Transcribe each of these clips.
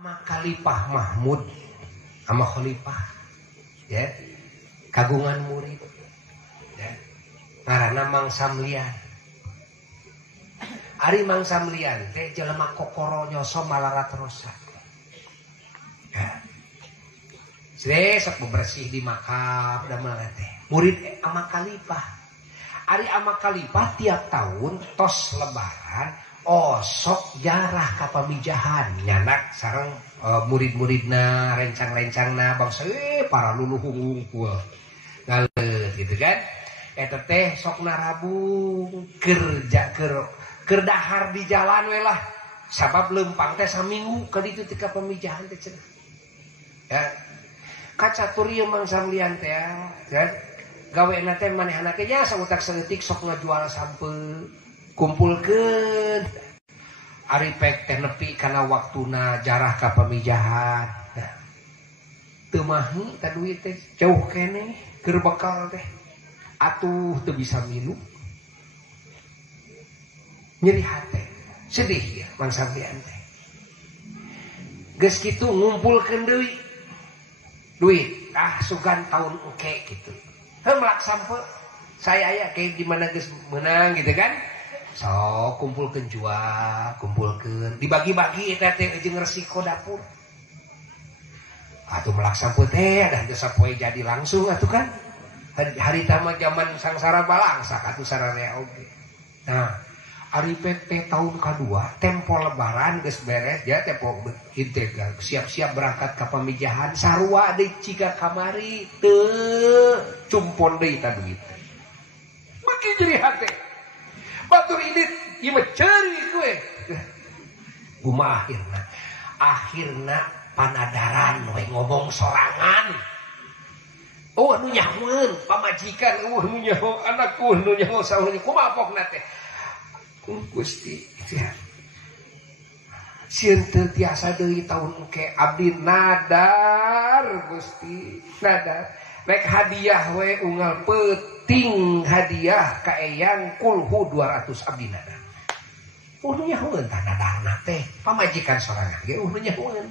sama Khalifah Mahmud sama Khalifah ya kagungan murid ya karena Mang Samlian ari Mang Samlian teh jelema kokoro nyoso malarat rosa ya sok bebersih di makam dan mana teh murid sama Khalifah ari ama Khalifah tiap tahun tos lebaran sok jarah ka pamijahan nyanak sareng murid-muridna rencang-rencangna bangsa para luluhung ngumpul ngalet gitu kan eta teh sok narabung kerja keur dahar di jalan we lah sabab leumpang teh saminggu ka ditu teh ka pamijahan teh cenah ya kacatur ieu Mang Samlian teh ya gawena teh manehna teh nya sautak saeutik sok ngajual sampeu kumpulkeun ari pek teh nepi kana waktuna jarah ka pamijahan teu mahi ta duit teh jauh keneh keur bekal teh atuh teu bisa minum nyeri hate sedih ya Mang Samlian teh geus kitu ngumpulkeun duit sugan tahun engke gitu melak sampe saya aya kayak gimana geus menang gitu kan so kumpulkeun jual kumpulkeun dibagi-bagi eta teh jeung resiko dapur atuh melak sampe teh ada geus sapoe jadi langsung atuh kan hari tama zaman sangsara balangsak atuh sararea oge nah ari teh tahun kadua tempo lebaran geus beres ya tempo integal siap-siap berangkat ka pamijahan sarua deui ciga kamari teu cumpon deui ta duit makin jadi hate batur ini ieu mah ceuri gue kumaha akhirna panadaran we ngomong sorangan anu nyahoeun pamajikan nu nyaho anakku nu nyaho saeueun kumaha pokna teh Gusti sieun teu tiasa deui taun engke abdi nadar Gusti nadar rek hadiah we unggal peuting hadiah ka eyang kulhu 200 abdi nadar nu nyahoeun tah nadarna teh pamajikan sorangan ge nu nyahoeun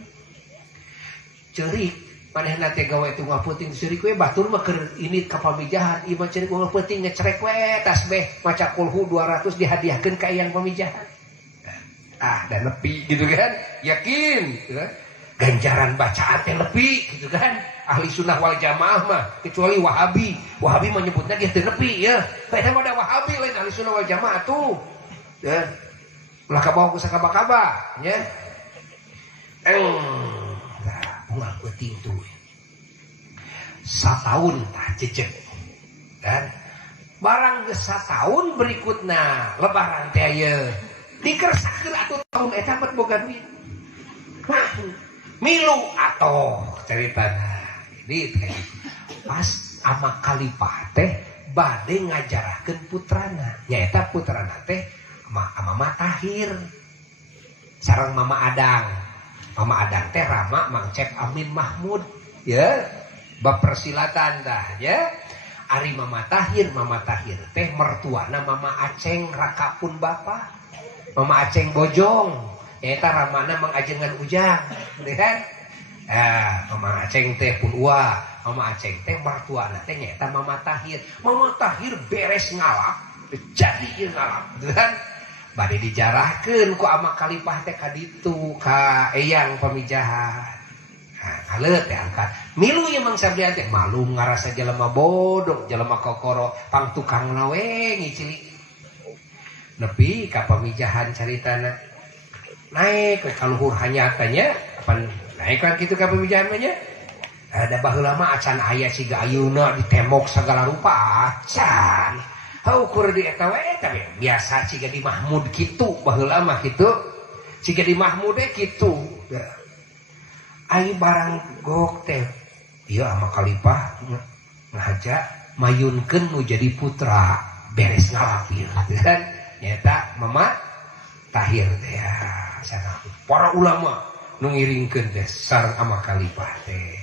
ceurik manehna teh gawe tunggal peuting ceurik we batur mah keur ini ka pamijahan ieu mah ceurik unggal peuting ngecerek we tasbih maca kulhu 200 dihadiahkeun ka eyang pamijahan dan nepi gitu kan yakin gitu kan ganjaran bacaan teh nepi gitu kan ahli sunnah wal jamaah mah kecuali wahabi mah nyebutna dia teu nepi ya beda mah da wahabi lain ahli sunnah wal jamaah tuh ya ulah kabawa ku sakaba-kaba nya unggal peuting tuh satahun tah cecek kan barang geus satahun berikutna lebaran teh ieu dikersakeun atuh tahun eta mah boga duit milu atoh caritana jadi pas ama Khalifah teh bade ngajarahkeun putrana nyaeta putrana teh ama Matahir sareng Mama Adang teh Rama Mang Cep Amin Mahmud ya bab persilatan dah ya ari Mama Tahir teh mertuana Mama Aceng rakapun bapa Mama Aceng Bojong eta ramana Mang Ajengan Ujang kan Mama Aceng teh pun ua Mama Aceng teh mertuana teh nyaeta Mama Tahir beres ngalap jadi ngalap kan bade dijarahkeun ku ama Khalifah teh ka ditu ka eyang pamijahan ngaleut teh angkat milu ieu Mang Samlian teh malu ngarasa jelema bodoh jelema kokoro pang tukangna we ngicili nepi ka pamijahan caritana naik ke kaluhur hanyatanya apa naik kan kitu ka pamijahan mah nya ada baheula mah acan aya siga ayeuna di tembok sagala rupa acan ukur di eta we tapi biasa ciga di Mahmud kitu baheula mah kitu ciga di Mahmud kitu ai barang gok teh ieu ama Khalifah ngahaja mayunkeun nu jadi putra beres ngalapir kan nyata Mama Tahir teh ya sana para ulama nu ngiringkeun teh sareng ama Khalifah teh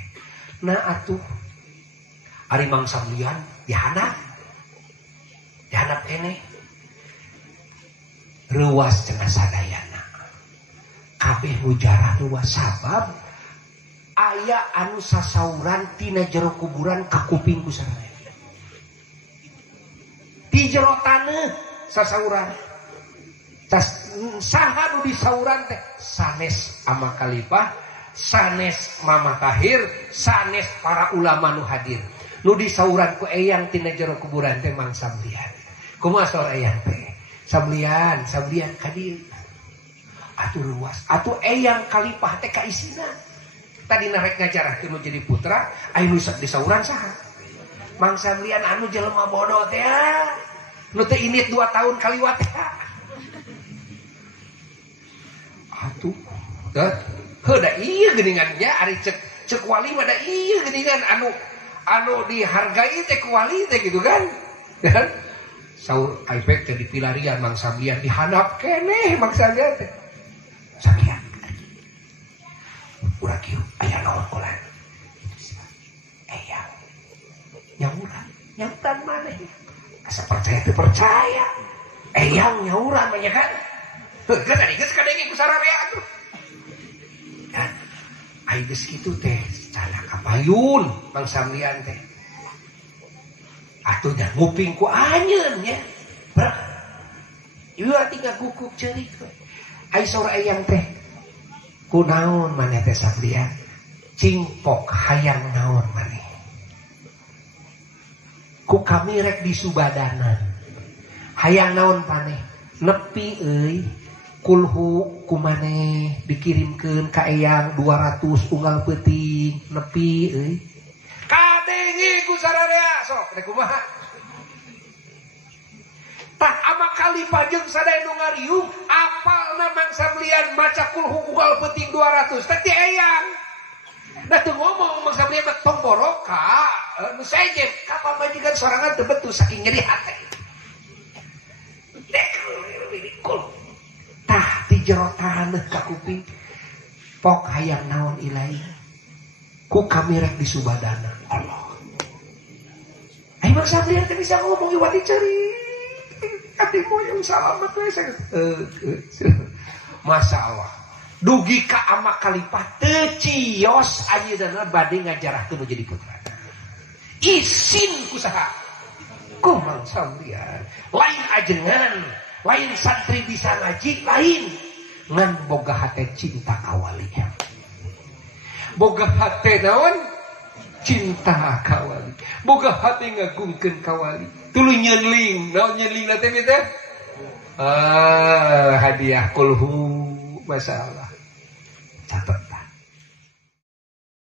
nah atuh ari Mang Samlian dihanap kene ruas cenah sadayana kabeh mujarah nu sabab aya anu sasauran tina jero kuburan ka kuping ku sareng di jero taneuh sasauran tas saha nu disauran teh sanes ama khalifah sanes Mama Tahir sanes para ulama nu hadir nu disauran ku eyang tina jero kuburan teh Mang Samlian kumaha saur eyang teh Samlian kadir atuh luas atuh eyang khalifah teh kaisina tadi narek ngajarahkeun nu jadi putra aya nu disauran saha Mang Samlian anu jelema bodoh teh nu teh init 2 tahun kaliwat teh atuh teh heuda ieu geuningannya ari cek wali mah da ieu geuningan anu dihargai teh ku wali teh gitu kan kan saur kaipek teh dipilarian Mang Samlian dihandap keneh Mang Samlian teh Samlian urang kieu aya naon ulah eyang nyauran maneh asa percaya teu percaya eyang nyauran mah nya kan heuh tadi geus kadenge ku sararea atuh kan ai geus kitu teh cara kapayun Mang Samlian teh atuh nya nguping ku anjeun nya ieu tinggal guguk ceurik ai saur eyang teh kunaon maneh teh Samlian cingpok hayang naon maneh ku kami rek disubadanan hayang naon maneh nepi euy kulhu ku maneh dikirimkeun ka eyang 200 unggal peuting nepi euy kadenge ku sararea sok rek kumaha tah ama khalifah jeung sadaya nu ngariung apalna Mang Samlian maca kulhu unggal peuting 200 teh ti eyang da teu ngomong Mang Samlian mah tong boroka nu sejen kapal majikan sorangan teu betul saking nyeri hate tah di jero taneuh ka kuping pok hayang naon ilahi ku kami rek disubadana Allah ai Mang Samlian teh bisa ngomong iwati ceurik ati moyong salamet we masalah dugi ka ama khalifah teu cios ayeuna bade ngajarahkeun nu jadi putra isin ku saha ku Mang Samlian lain ajengan lain santri bisa ngaji lain ngan boga hate cinta kawali boga hate naon cinta kawali boga hate ngagungkeun kawali tuluy nyeling naon nyeling teh teh hadiah kulhu masalah catat